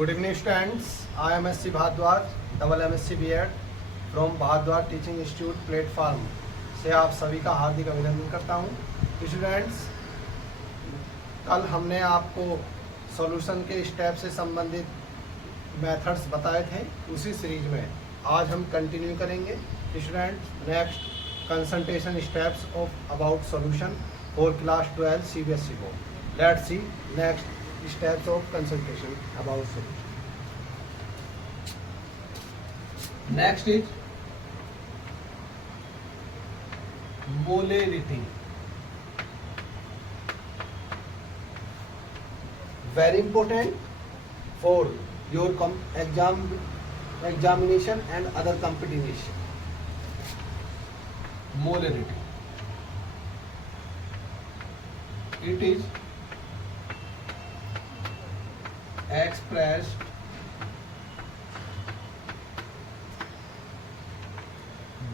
Good evening students, I am SC Bhardwaj, double MSc B.Ed from Bhardwaj Teaching Institute platform से आप सभी का हार्दिक अभिनंदन करता हूँ। स्टूडेंट्स, कल हमने आपको सॉल्यूशन के स्टेप से संबंधित मेथड्स बताए थे, उसी सीरीज में आज हम कंटिन्यू करेंगे। Students, next consultation steps of about solution for class 12 CBSE board. Let's see next steps of consultation about solution. Next is molarity. Very important for your examination and other competition. Molarity. It is expressed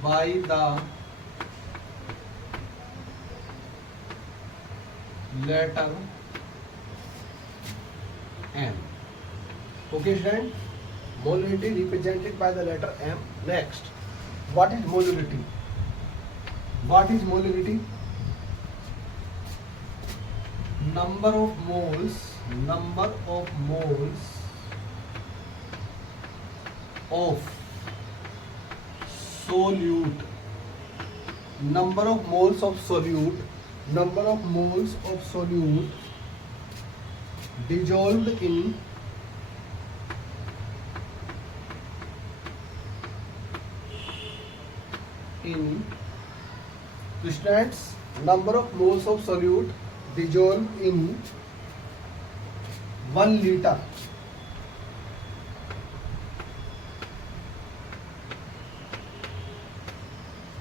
by the letter M. Okay, student. Molarity represented by the letter M. Next, what is molarity? What is molarity? Number of moles of solute, number of moles of solute dissolved in students, number of moles of solute dissolved in 1 liter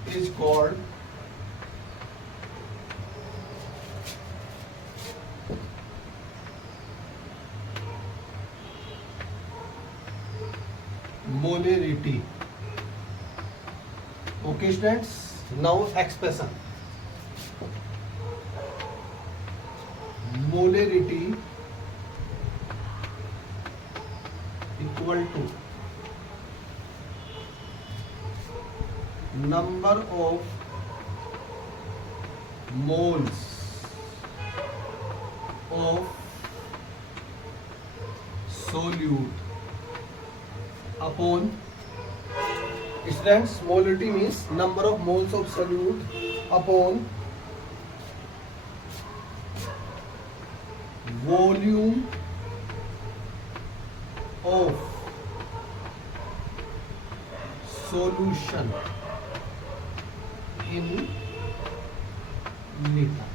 is called molarity. Okay, students, now expression. Molarity equal to number of moles of solute upon, students, molarity means number of moles of solute upon volume of solution in liter.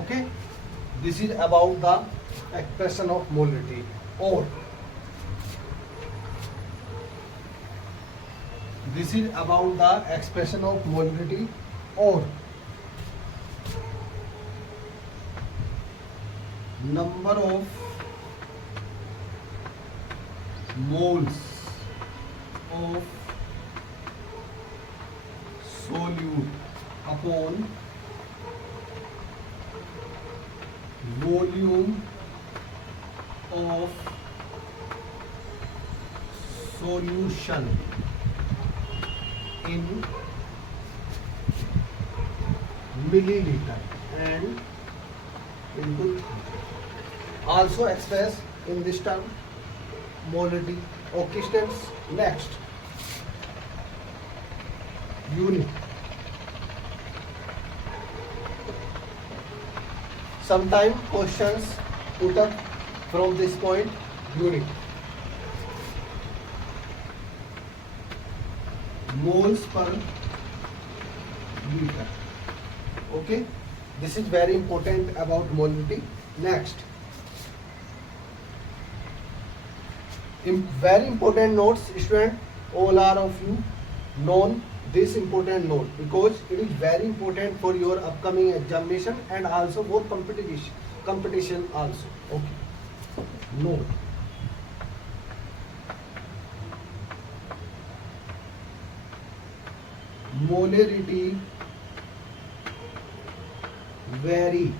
Okay, this is about the expression of molarity. Or this is about the expression of molarity, or number of moles of solute upon volume of solution in milliliter and into also expressed in this term molarity. Okay, students, next unit. Sometimes questions put up from this point, unit. Moles per liter. Okay, this is very important about molarity. Next, very important notes, student. All are of you known this important note because it is very important for your upcoming examination and also for competition also. Okay, note. Molarity vary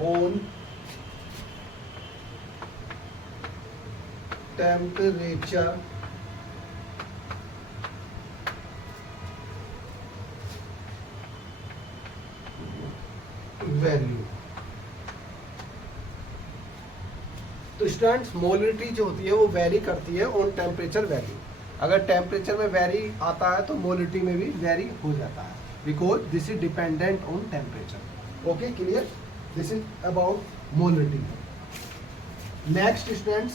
on temperature value. तो students molality जो होती है वो very करती है on temperature value. अगर temperature में very आता है तो मोलिटी में भी वेरी हो जाता है, because this is dependent on temperature. Okay, clear? This is about molality. Next students,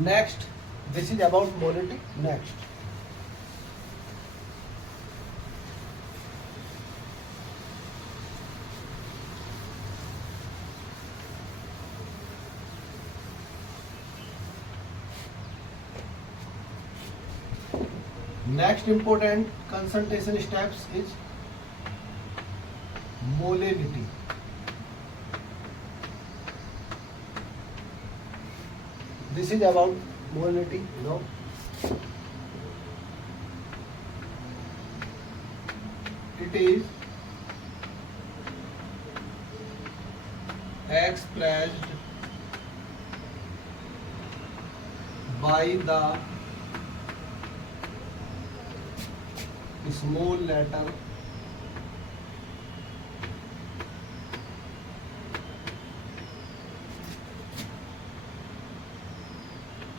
next this is about molality. Next next important concentration steps is molality. This is about molality, you know. It is expressed by the small letter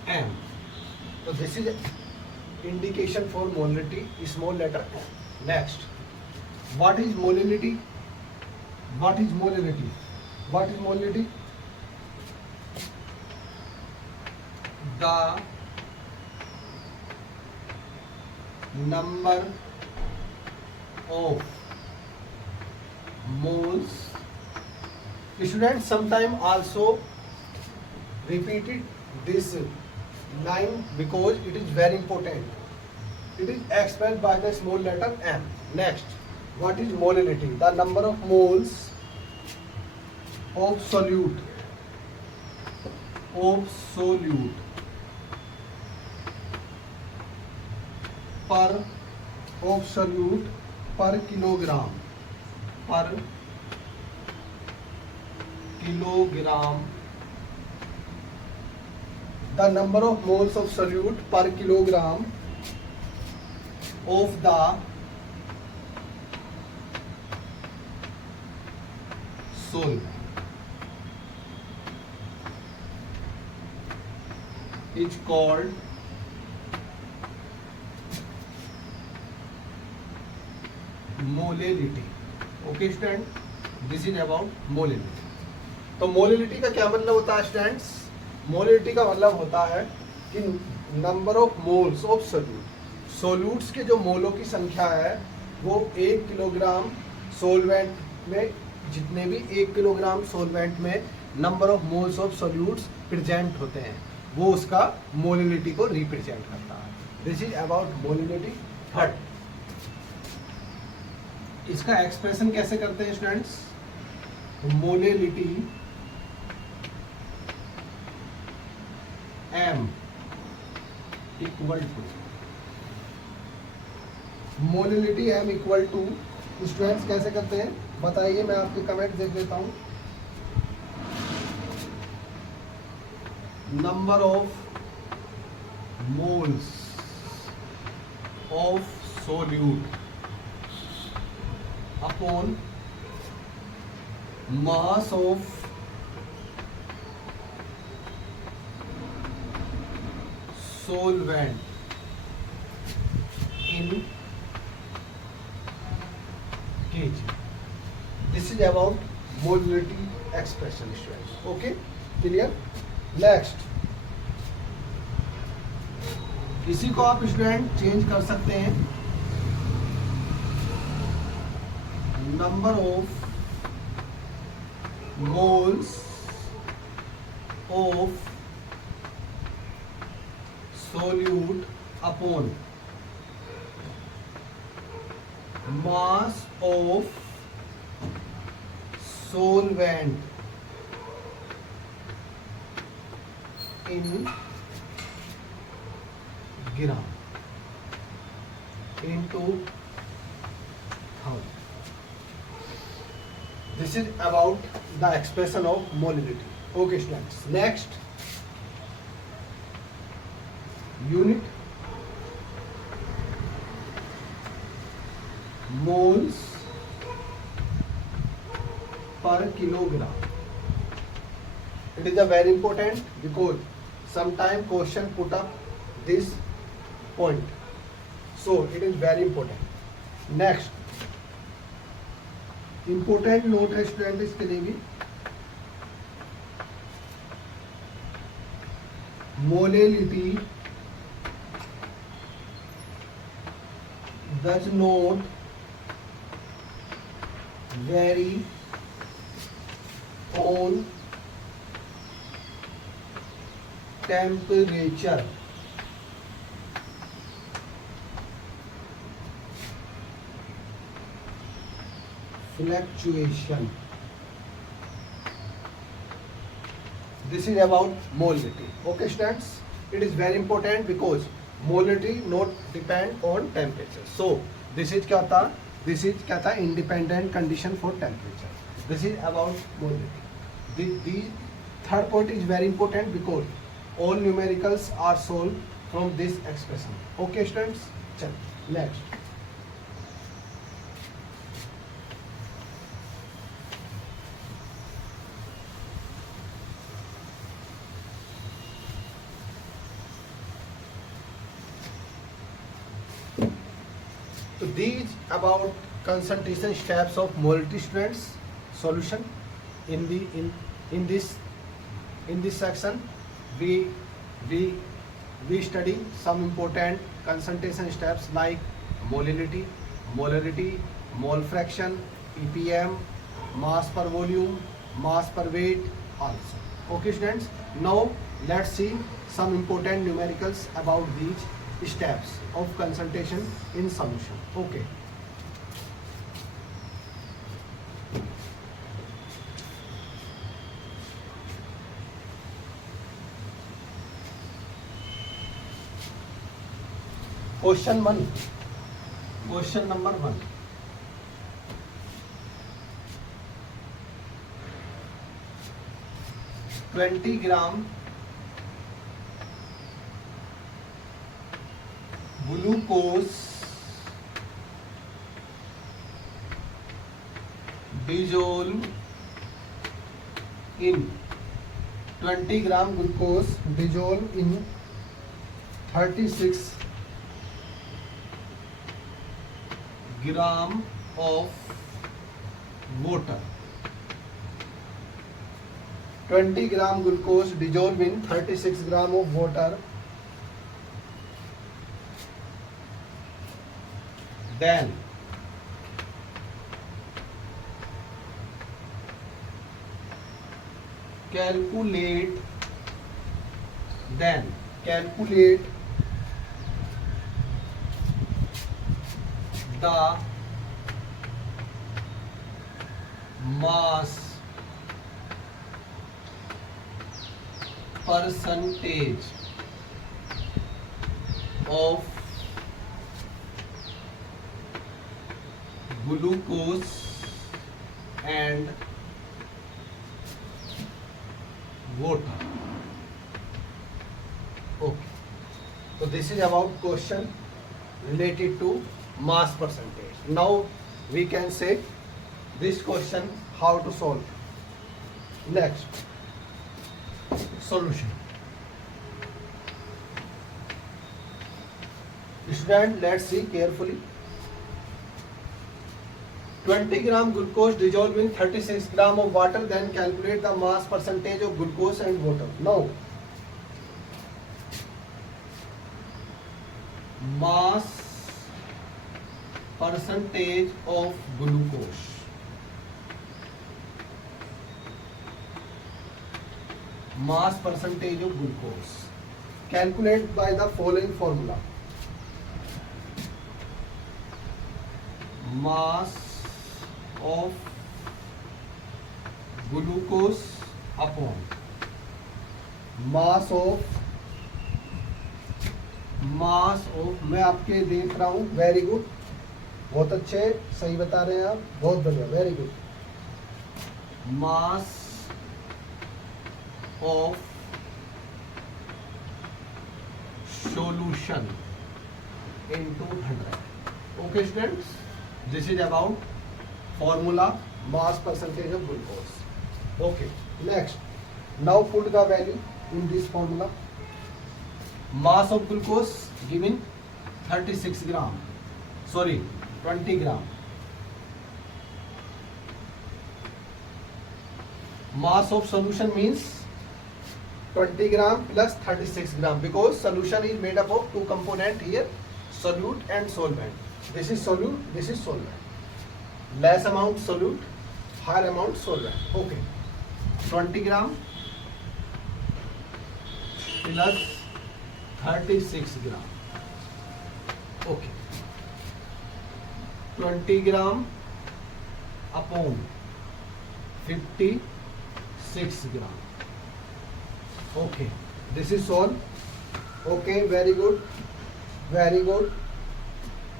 m. So this is indication for molality, small letter m. Next, what is molality? What is molality? What is molality? The number of moles. Students sometime also repeated this line because it is very important. It is expressed by the small letter m. Next, what is molality? The number of moles of solute per of solute per kilogram the number of moles of solute per kilogram of the solvent is called molality. Okay student, this is about molality. तो molality का क्या मतलब होता है students? Molality का मतलब होता है कि number of moles of solute, solutes के जो मोलों की संख्या है वो 1 किलोग्राम सोलवेंट में, जितने भी 1 किलोग्राम सोलवेंट में number of moles of solutes present होते हैं वो उसका मोलेलिटी को रिप्रेजेंट करता है। This is about molality. Third, इसका एक्सप्रेशन कैसे करते हैं students? Molality m equal to, molality m equal to students कैसे करते हैं बताइए, मैं आपके कमेंट देख लेता हूं। Number of moles of solute upon mass of solvent in kg. This is about molality expression students. Okay, clear? Next, इसी को आप स्टूडेंट चेंज कर सकते हैं। number of moles of solute upon mass of solvent in gram into 1000. This is about the expression of molality. Okay students, next unit moles per kilogram. It is a very important because sometime question put up this point, so it is very important. Next important note है student इसके लिए भी, molality does not vary on temperature. Fluctuation. This is about molality. Okay students, it is very important because molality not depend on temperature. So this is क्या था, this is क्या था, independent condition for temperature. This is about molality. The third point is very important because all numericals are solved from this expression. Okay students, चल next. So these about concentration steps of molality students. Solution in this section we study some important concentration steps like molality, molarity, mole fraction, ppm, mass per volume, mass per weight also. Okay students, now let's see some important numericals about these steps of concentration in solution. Okay. Question number 1. $20 gram glucose dissolve in 20 gram glucose dissolve in 36 gram of water. 20 gram glucose dissolve in 36 gram of water. Then calculate the mass percentage of glucose and water. Okay, so this is about question related to mass percentage. Now we can say this question how to solve. Next, solution. Student, let's see carefully. 20 gram glucose dissolved in 36 gram of water, then calculate the mass percentage of glucose and water. Now, mass percentage of glucose. Mass percentage of glucose. Calculate by the following formula. Mass of glucose upon mass of मैं आपके देख रहा हूँ, very good, बहुत अच्छे, सही बता रहे हैं आप, बहुत बढ़िया, very good. Mass of solution into 100. Okay students, this is about formula mass percentage of glucose. Okay, next, now put the value in this formula. Mass of glucose given 36 gram, sorry 20 gram. Mass of solution means 20 gram plus 36 gram, because solution is made up of two component here, solute and solvent. This is solute, this is solvent. Less amount solute, higher amount solvent. Okay, 20 gram plus 36 gram. Okay, 20 gram upon 56 gram. Okay, this is solved. Okay, very good, very good,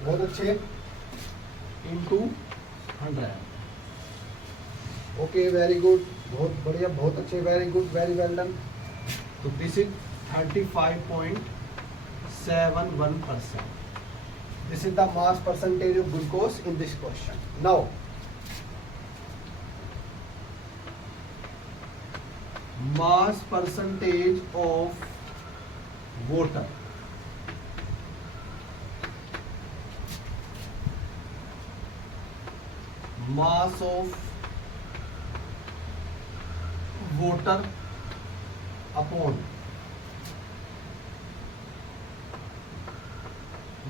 बहुत अच्छे. Into 100. Okay, very good, बहुत बढ़िया, बहुत अच्छे, very good, very well done. So this is 35.71%. This is the mass percentage of glucose in this question. Now, mass percentage of water. Mass of water upon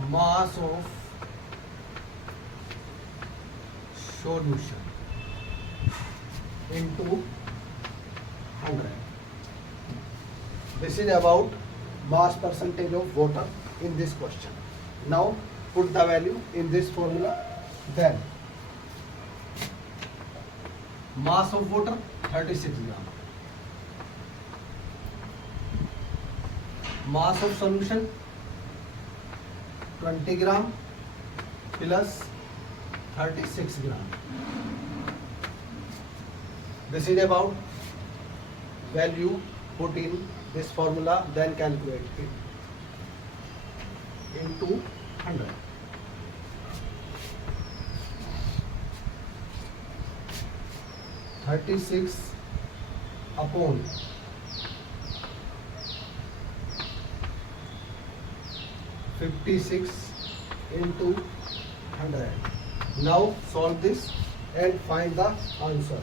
mass of solution into 100. This is about mass percentage of water in this question. Now put the value in this formula. Then mass of water 36 gram. Mass of solution 20 gram plus 36 gram. This is about value put in this formula, then calculate it into 100. (36 upon 56 into 100. Now solve this and find the answer.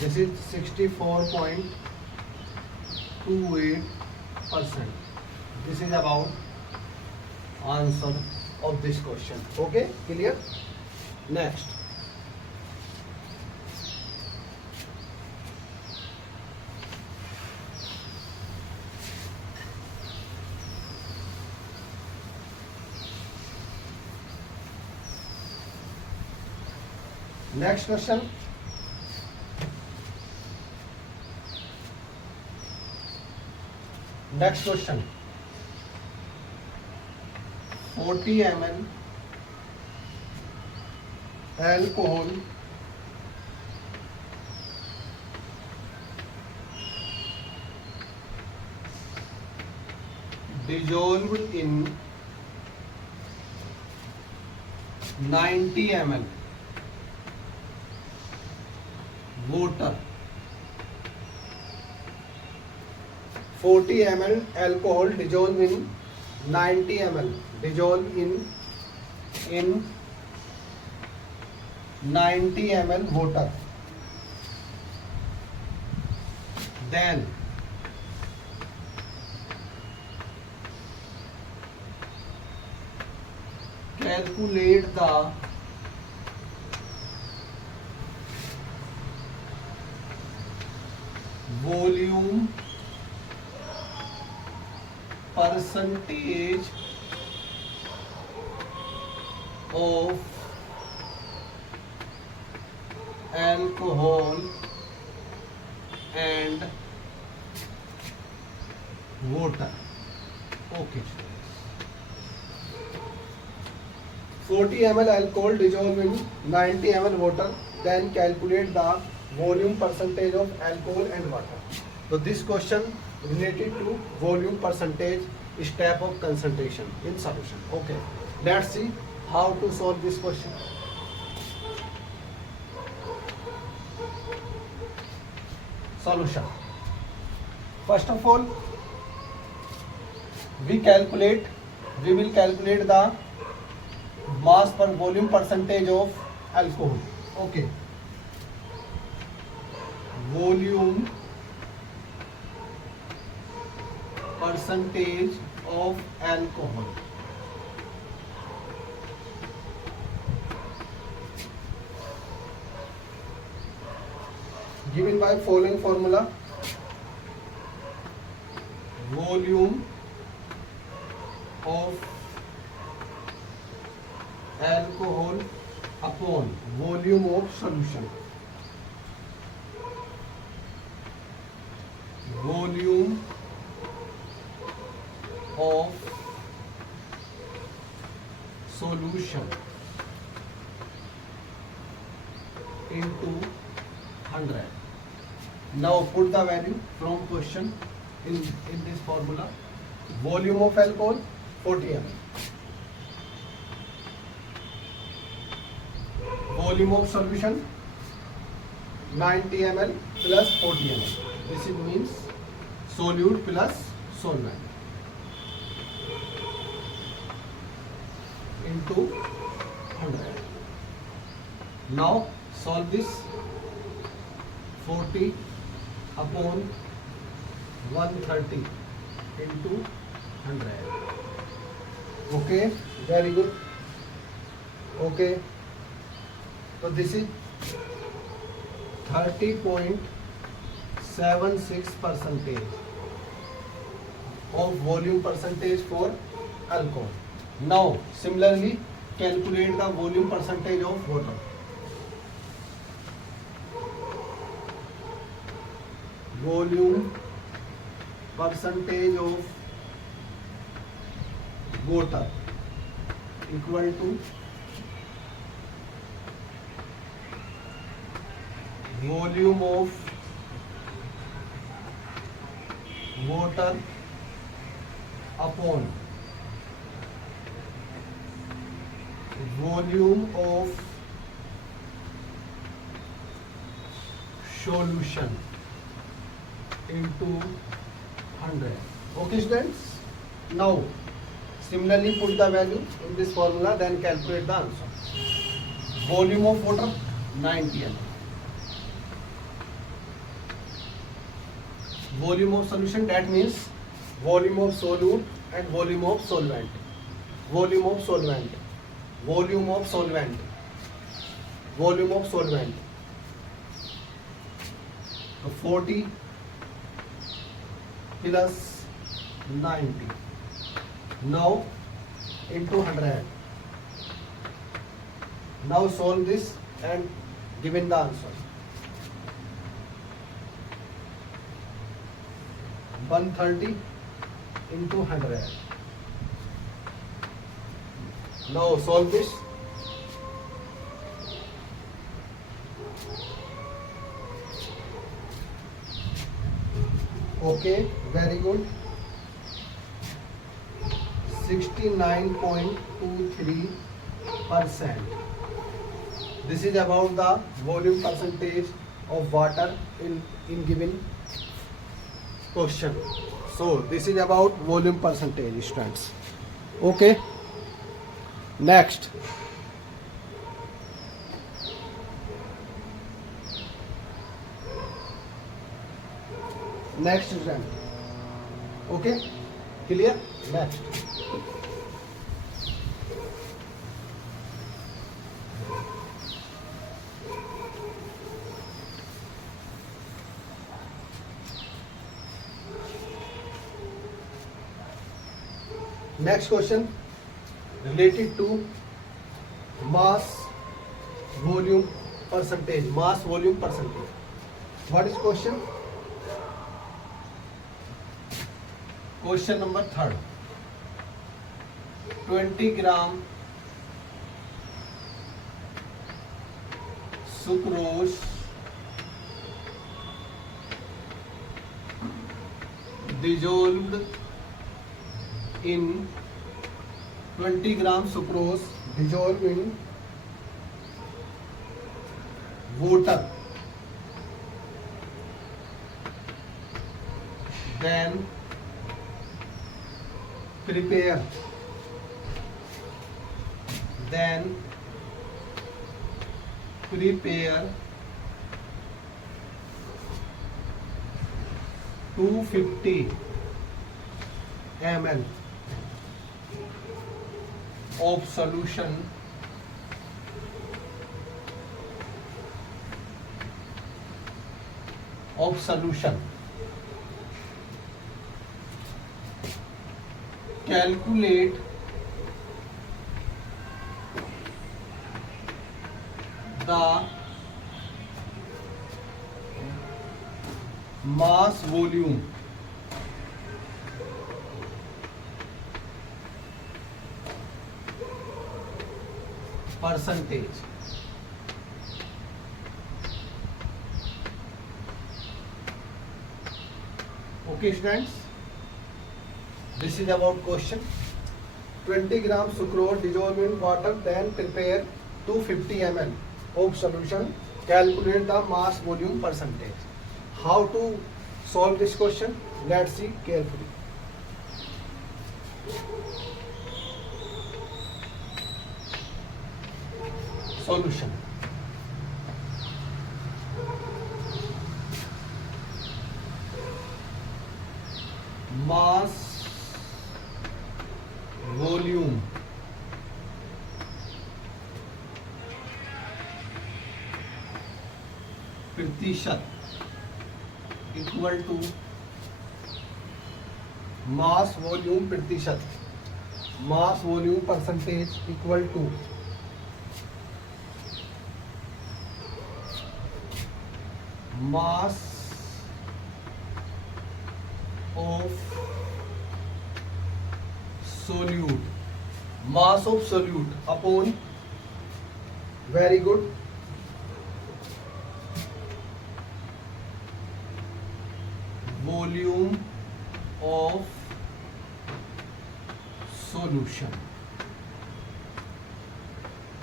This is 64.28%. This is about answer of this question. Okay, clear? Next. Next question. Next question. 40 ml alcohol dissolved in 90 ml water. 40 ml alcohol dissolved in 90 ml, dissolved in 90 ml water. Then calculate the volume percentage of alcohol and water. Okay. 40 ml alcohol dissolved in 90 ml water. Then calculate the volume percentage of alcohol and water. So this question related to volume percentage step of concentration in solution. Okay, let's see how to solve this question. Solution. First of all, we will calculate the mass per volume percentage of alcohol. Okay, volume percentage of alcohol. Given by following formula: volume of alcohol upon volume of solution. Volume of solution into 100. Now put the value from question in this formula. Volume of alcohol 40 ml. Volume of solution 90 ml plus 40 ml. This means solute plus solvent into 100. Now solve this. 40 upon 130 into 100. Okay, very good. Okay, so this is 30.76% of volume percentage for alcohol. Now similarly calculate the volume percentage of water. Volume percentage of water equal to volume of water upon volume of solution into 100. Okay students, now similarly put the value in this formula, then calculate the answer. Volume of water 90 ml. Volume of solution, that means volume of solute and volume of solvent. Volume of solvent. Volume of solvent. Volume of solvent. So 40 plus 90. Now into 100. Now solve this and given the answer. 130 into 100. Now solve this. Okay, very good. 69.23%. This is about the volume percentage of water in given question. So this is about volume percentage, students. Okay. Next. Next student. Okay. Clear? Next. Next question related to mass volume percentage. Mass volume percentage. What is question? Question number 3rd. 20 gram sucrose dissolved in 20 gram sucrose dissolved in water, then prepare 250 ml of solution calculate the mass volume percentage. Okay students, this is about question. 20 gram sucrose dissolved in water, then prepare 250 ml of solution, calculate the mass volume percentage. How to solve this question? Let's see carefully. Solution. Mass volume प्रतिशत equal to mass volume प्रतिशत, mass volume percentage equal to mass of solute, mass of solute upon, very good, volume of solution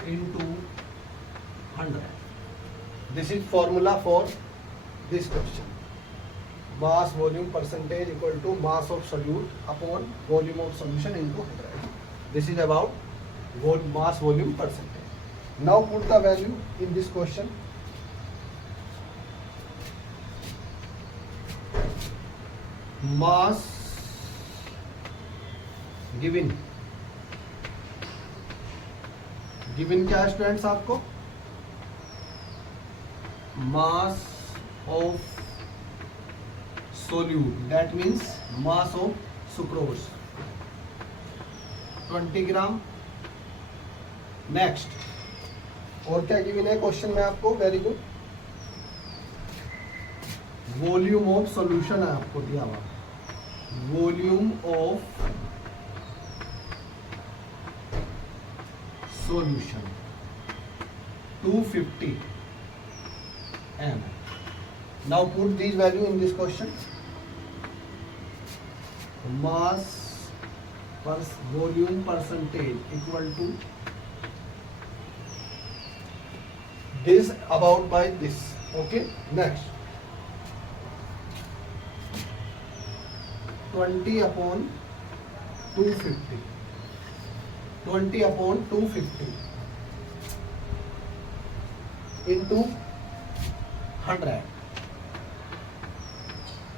into 100. This is formula for this question. Mass volume percentage equal to mass of solute upon volume of solution into 100. This is about mass volume percentage. Now put the value in this question. Mass given क्या है students आपको? Mass of solute, that means mass of sucrose 20 gram. Next और क्या given है question में आपको? Very good, volume of solution है आपको दिया हुआ, volume of solution 250 ml. Now put these value in this question. Mass per volume percentage equal to this about by this. Okay. Next 20 upon 250. 20 upon 250 into 100.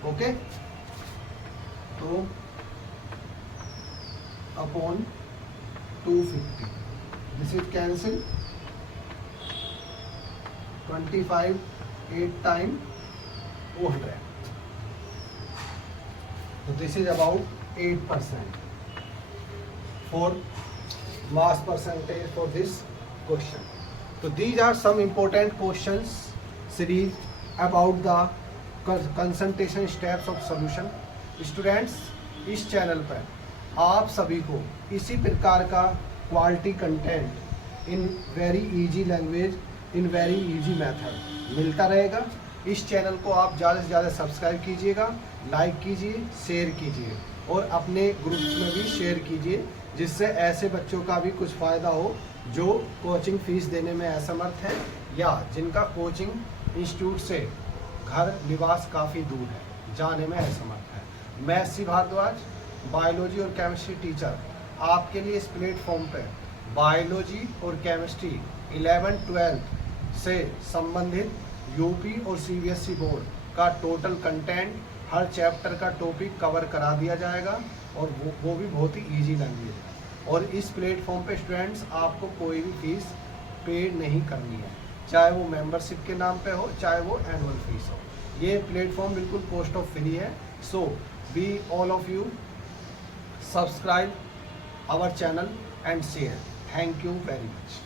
Okay, तो upon 250, this is cancel, 25 8 time 200, तो this is about 8% for mass percentage for this question. तो these are some important questions series about the concentration steps of solution. Students, इस channel पर आप सभी को इसी प्रकार का quality content in very easy language, in very easy method मिलता रहेगा. इस चैनल को आप ज़्यादा से ज़्यादा सब्सक्राइब कीजिएगा, लाइक कीजिए, शेयर कीजिए. और अपने ग्रुप्स में भी शेयर कीजिए, जिससे ऐसे बच्चों का भी कुछ फ़ायदा हो जो कोचिंग फ़ीस देने में असमर्थ है या जिनका कोचिंग इंस्टीट्यूट से घर निवास काफ़ी दूर है, जाने में असमर्थ है। मैं एस.सी. भारद्वाज, बायोलॉजी और केमिस्ट्री टीचर, आपके लिए इस प्लेटफॉर्म पर बायोलॉजी और केमिस्ट्री 11-12 से संबंधित यूपी और सीबीएसई बोर्ड का टोटल कंटेंट, हर चैप्टर का टॉपिक कवर करा दिया जाएगा और वो भी बहुत ही इजी लैंग्वेज है। और इस प्लेटफॉर्म पे स्टूडेंट्स आपको कोई भी फीस पे नहीं करनी है, चाहे वो मेंबरशिप के नाम पे हो, चाहे वो एनुअल फीस हो। ये प्लेटफॉर्म बिल्कुल कॉस्ट ऑफ फ्री है। So be all of you subscribe our channel and share. Thank you very much.